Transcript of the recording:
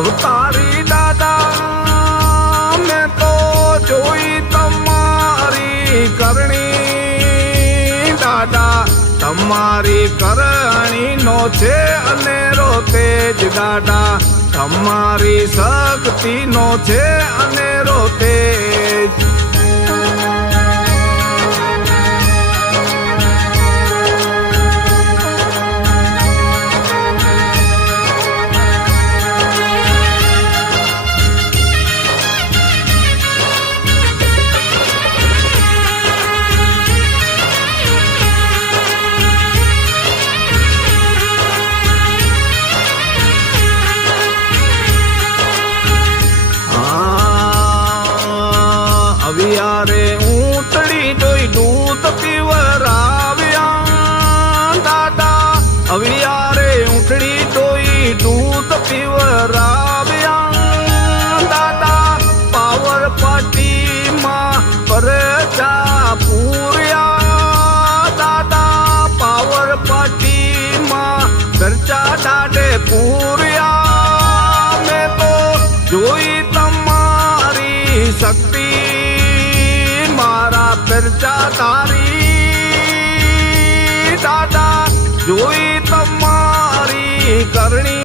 અવતારી દાદા મેં તો જોઈ તમારી કરણી દાદા, તમારી કરણીનો છે અનેરો તેજ દાદા, તમારી શક્તિનો છે અનેરો તેજ. અવિયારે ઊંટડી જોઈ દૂધ પીવરાવ્યા દાદા, અવિયારે ઊંટડી જોઈ દૂધ પીવરાવ્યા દાદા, પાવર પાટીમાં પરચા પૂર્યા દાદા, પાવર પાટીમાં પરચા દાડે પૂર્યા. મેં તો જોઈ તમારી શક્તિ મારા પરચા તારી દાદા, જોઈ તમારી કરણી.